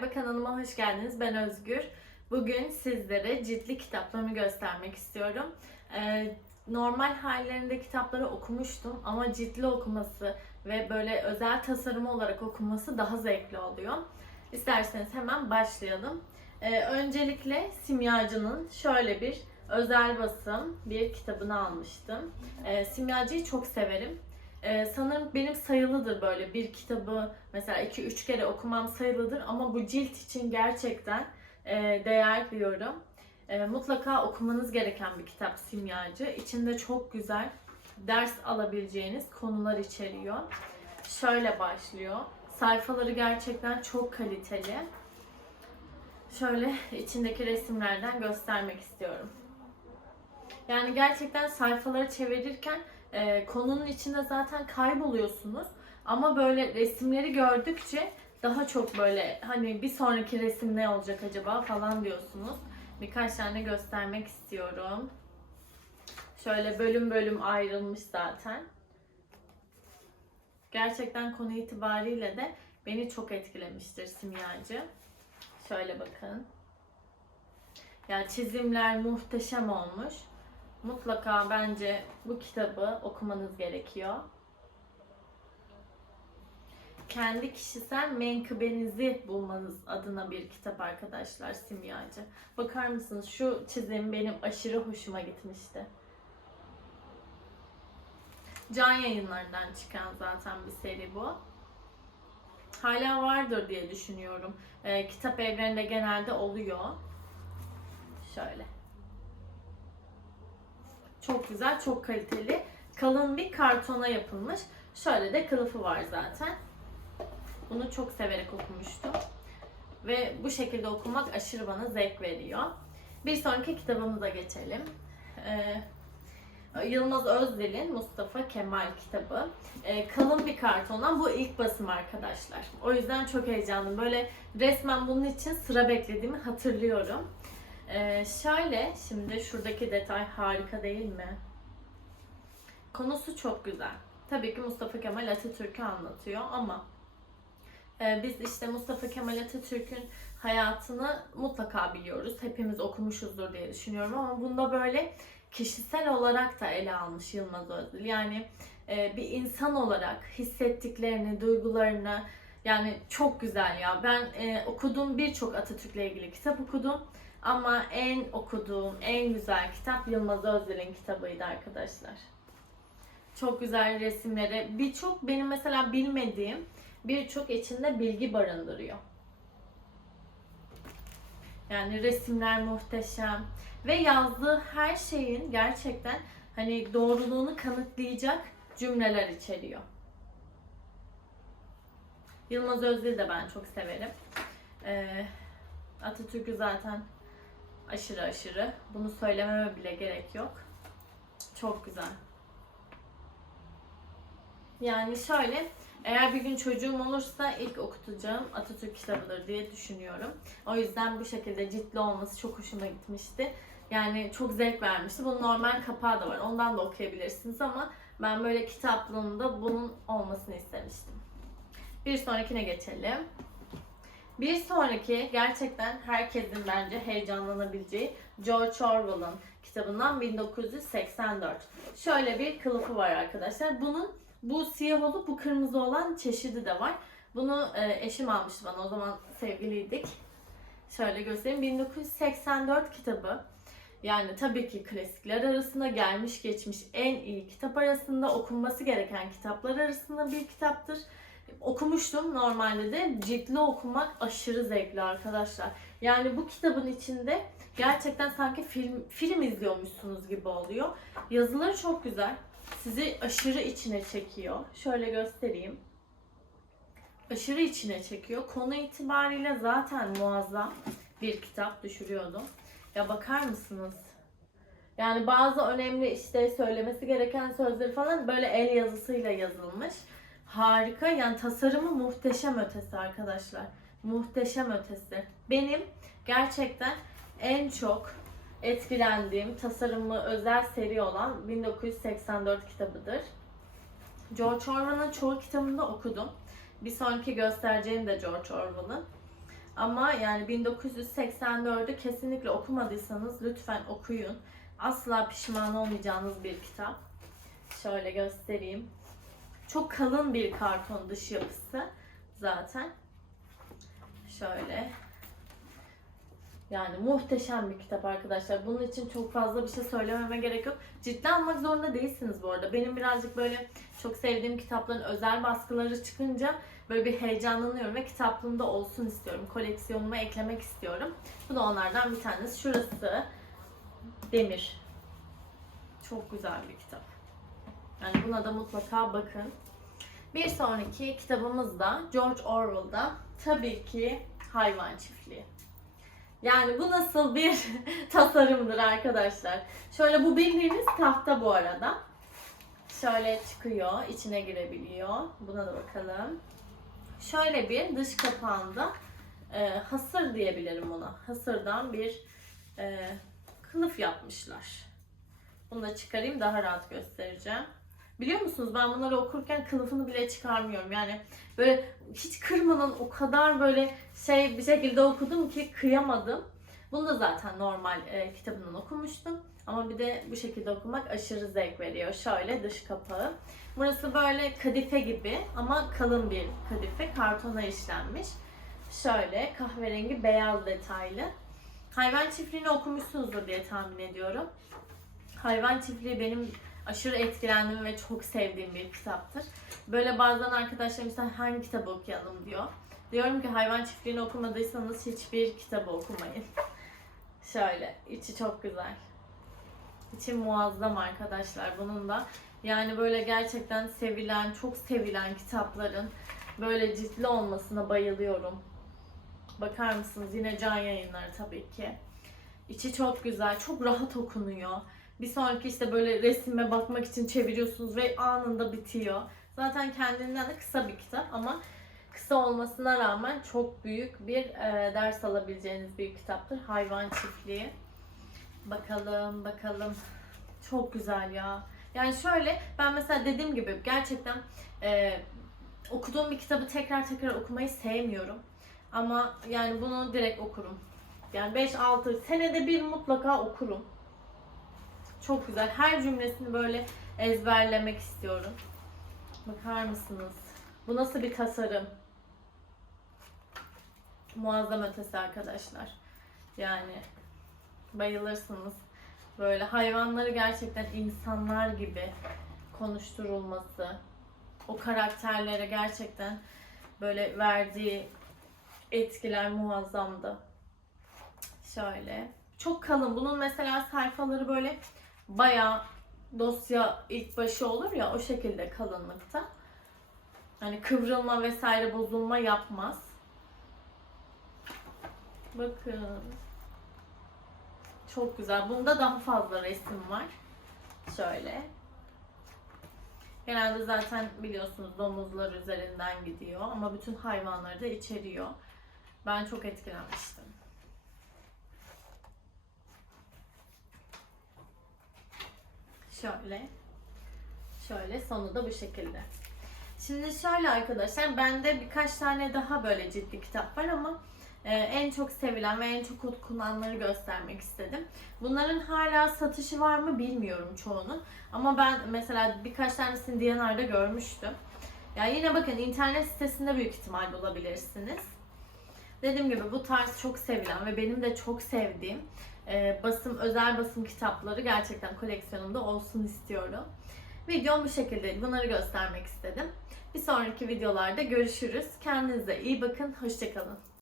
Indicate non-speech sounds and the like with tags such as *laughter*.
Merhaba kanalıma hoş geldiniz. Ben Özgür. Bugün sizlere ciltli kitaplarımı göstermek istiyorum. Ee, normal hallerinde kitapları okumuştum ama ciltli okuması ve böyle özel tasarım olarak okunması daha zevkli oluyor. İsterseniz hemen başlayalım. Ee, öncelikle Simyacı'nın şöyle bir özel basım bir kitabını almıştım. Ee, Simyacı'yı çok severim. Ee, sanırım benim sayılıdır böyle bir kitabı mesela 2-3 kere okumam sayılıdır ama bu cilt için gerçekten e, değer diyorum. E, mutlaka okumanız gereken bir kitap Simyacı. İçinde çok güzel ders alabileceğiniz konular içeriyor. Şöyle başlıyor. Sayfaları gerçekten çok kaliteli. Şöyle içindeki resimlerden göstermek istiyorum. Yani gerçekten sayfaları çevirirken e, konunun içinde zaten kayboluyorsunuz. Ama böyle resimleri gördükçe daha çok böyle hani bir sonraki resim ne olacak acaba falan diyorsunuz. Birkaç tane göstermek istiyorum. Şöyle bölüm bölüm ayrılmış zaten. Gerçekten konu itibariyle de beni çok etkilemiştir simyacı. Şöyle bakın. Ya çizimler muhteşem olmuş. Mutlaka bence bu kitabı okumanız gerekiyor. Kendi kişisel menkıbenizi bulmanız adına bir kitap arkadaşlar Simyacı. Bakar mısınız şu çizim benim aşırı hoşuma gitmişti. Can yayınlarından çıkan zaten bir seri bu. Hala vardır diye düşünüyorum. Ee, kitap evlerinde genelde oluyor. Şöyle. Çok güzel, çok kaliteli. Kalın bir kartona yapılmış. Şöyle de kılıfı var zaten. Bunu çok severek okumuştum. Ve bu şekilde okumak aşırı bana zevk veriyor. Bir sonraki kitabımıza geçelim. Ee, Yılmaz Özdil'in Mustafa Kemal kitabı. Ee, kalın bir kartondan bu ilk basım arkadaşlar. O yüzden çok heyecanlıyım. Böyle resmen bunun için sıra beklediğimi hatırlıyorum. Ee, şöyle şimdi şuradaki detay harika değil mi? Konusu çok güzel. Tabii ki Mustafa Kemal Atatürk'ü anlatıyor ama e, biz işte Mustafa Kemal Atatürk'ün hayatını mutlaka biliyoruz. Hepimiz okumuşuzdur diye düşünüyorum ama bunda böyle kişisel olarak da ele almış Yılmaz Özdil. Yani e, bir insan olarak hissettiklerini, duygularını yani çok güzel ya. Ben e, okuduğum birçok Atatürk'le ilgili kitap okudum. Ama en okuduğum, en güzel kitap Yılmaz Özdil'in kitabıydı arkadaşlar. Çok güzel resimleri, birçok benim mesela bilmediğim birçok içinde bilgi barındırıyor. Yani resimler muhteşem ve yazdığı her şeyin gerçekten hani doğruluğunu kanıtlayacak cümleler içeriyor. Yılmaz Özdil de ben çok severim. Ee, Atatürk'ü zaten aşırı aşırı. Bunu söylememe bile gerek yok. Çok güzel. Yani şöyle, eğer bir gün çocuğum olursa ilk okutacağım Atatürk kitabıdır diye düşünüyorum. O yüzden bu şekilde ciltli olması çok hoşuma gitmişti. Yani çok zevk vermişti. Bunun normal kapağı da var. Ondan da okuyabilirsiniz ama ben böyle kitaplığımda bunun olmasını istemiştim. Bir sonrakine geçelim. Bir sonraki gerçekten herkesin bence heyecanlanabileceği George Orwell'ın kitabından 1984. Şöyle bir kılıfı var arkadaşlar. Bunun bu siyah olup bu kırmızı olan çeşidi de var. Bunu e, eşim almıştı bana. O zaman sevgiliydik. Şöyle göstereyim. 1984 kitabı. Yani tabii ki klasikler arasında gelmiş geçmiş en iyi kitap arasında okunması gereken kitaplar arasında bir kitaptır okumuştum normalde de ciltli okumak aşırı zevkli arkadaşlar. Yani bu kitabın içinde gerçekten sanki film film izliyormuşsunuz gibi oluyor. Yazıları çok güzel. Sizi aşırı içine çekiyor. Şöyle göstereyim. Aşırı içine çekiyor. Konu itibariyle zaten muazzam bir kitap düşürüyordum. Ya bakar mısınız? Yani bazı önemli işte söylemesi gereken sözleri falan böyle el yazısıyla yazılmış harika. Yani tasarımı muhteşem ötesi arkadaşlar. Muhteşem ötesi. Benim gerçekten en çok etkilendiğim tasarımı özel seri olan 1984 kitabıdır. George Orwell'ın çoğu kitabını okudum. Bir sonraki göstereceğim de George Orwell'ın. Ama yani 1984'ü kesinlikle okumadıysanız lütfen okuyun. Asla pişman olmayacağınız bir kitap. Şöyle göstereyim. Çok kalın bir karton dış yapısı zaten. Şöyle. Yani muhteşem bir kitap arkadaşlar. Bunun için çok fazla bir şey söylememe gerek yok. Ciddi almak zorunda değilsiniz bu arada. Benim birazcık böyle çok sevdiğim kitapların özel baskıları çıkınca böyle bir heyecanlanıyorum ve kitaplığımda olsun istiyorum. Koleksiyonuma eklemek istiyorum. Bu da onlardan bir tanesi. Şurası Demir. Çok güzel bir kitap. Yani buna da mutlaka bakın. Bir sonraki kitabımız da George Orwell'da tabii ki Hayvan Çiftliği. Yani bu nasıl bir *laughs* tasarımdır arkadaşlar. Şöyle bu bildiğimiz tahta bu arada. Şöyle çıkıyor, içine girebiliyor. Buna da bakalım. Şöyle bir dış kapağında e, hasır diyebilirim buna. Hasırdan bir e, kılıf yapmışlar. Bunu da çıkarayım daha rahat göstereceğim. Biliyor musunuz ben bunları okurken kılıfını bile çıkarmıyorum. Yani böyle hiç kırmadan o kadar böyle şey bir şekilde okudum ki kıyamadım. Bunu da zaten normal e, kitabından okumuştum. Ama bir de bu şekilde okumak aşırı zevk veriyor. Şöyle dış kapağı. Burası böyle kadife gibi ama kalın bir kadife. Kartona işlenmiş. Şöyle kahverengi beyaz detaylı. Hayvan çiftliğini okumuşsunuzdur diye tahmin ediyorum. Hayvan çiftliği benim aşırı etkilendiğim ve çok sevdiğim bir kitaptır. Böyle bazen arkadaşlarım işte hangi kitabı okuyalım diyor. Diyorum ki hayvan çiftliğini okumadıysanız hiçbir kitabı okumayın. *laughs* Şöyle, içi çok güzel. İçi muazzam arkadaşlar bunun da. Yani böyle gerçekten sevilen, çok sevilen kitapların böyle ciltli olmasına bayılıyorum. Bakar mısınız? Yine can yayınları tabii ki. İçi çok güzel, çok rahat okunuyor. Bir sonraki işte böyle resime bakmak için çeviriyorsunuz ve anında bitiyor. Zaten kendinden de kısa bir kitap ama kısa olmasına rağmen çok büyük bir e, ders alabileceğiniz bir kitaptır. Hayvan Çiftliği. Bakalım, bakalım. Çok güzel ya. Yani şöyle ben mesela dediğim gibi gerçekten e, okuduğum bir kitabı tekrar tekrar okumayı sevmiyorum. Ama yani bunu direkt okurum. Yani 5-6 senede bir mutlaka okurum. Çok güzel. Her cümlesini böyle ezberlemek istiyorum. Bakar mısınız? Bu nasıl bir tasarım? Muazzam ötesi arkadaşlar. Yani bayılırsınız. Böyle hayvanları gerçekten insanlar gibi konuşturulması, o karakterlere gerçekten böyle verdiği etkiler muazzamdı. Şöyle. Çok kalın. Bunun mesela sayfaları böyle bayağı dosya ilk başı olur ya o şekilde kalınlıkta. Hani kıvrılma vesaire bozulma yapmaz. Bakın. Çok güzel. Bunda daha fazla resim var. Şöyle. Genelde zaten biliyorsunuz domuzlar üzerinden gidiyor ama bütün hayvanları da içeriyor. Ben çok etkilenmiştim. Şöyle. Şöyle sonu da bu şekilde. Şimdi şöyle arkadaşlar bende birkaç tane daha böyle ciddi kitap var ama e, en çok sevilen ve en çok okunanları göstermek istedim. Bunların hala satışı var mı bilmiyorum çoğunun. Ama ben mesela birkaç tanesini D&R'da görmüştüm. Yani yine bakın internet sitesinde büyük ihtimal bulabilirsiniz. Dediğim gibi bu tarz çok sevilen ve benim de çok sevdiğim e, basım, özel basım kitapları gerçekten koleksiyonumda olsun istiyorum. Videom bu şekilde. Bunları göstermek istedim. Bir sonraki videolarda görüşürüz. Kendinize iyi bakın. Hoşçakalın.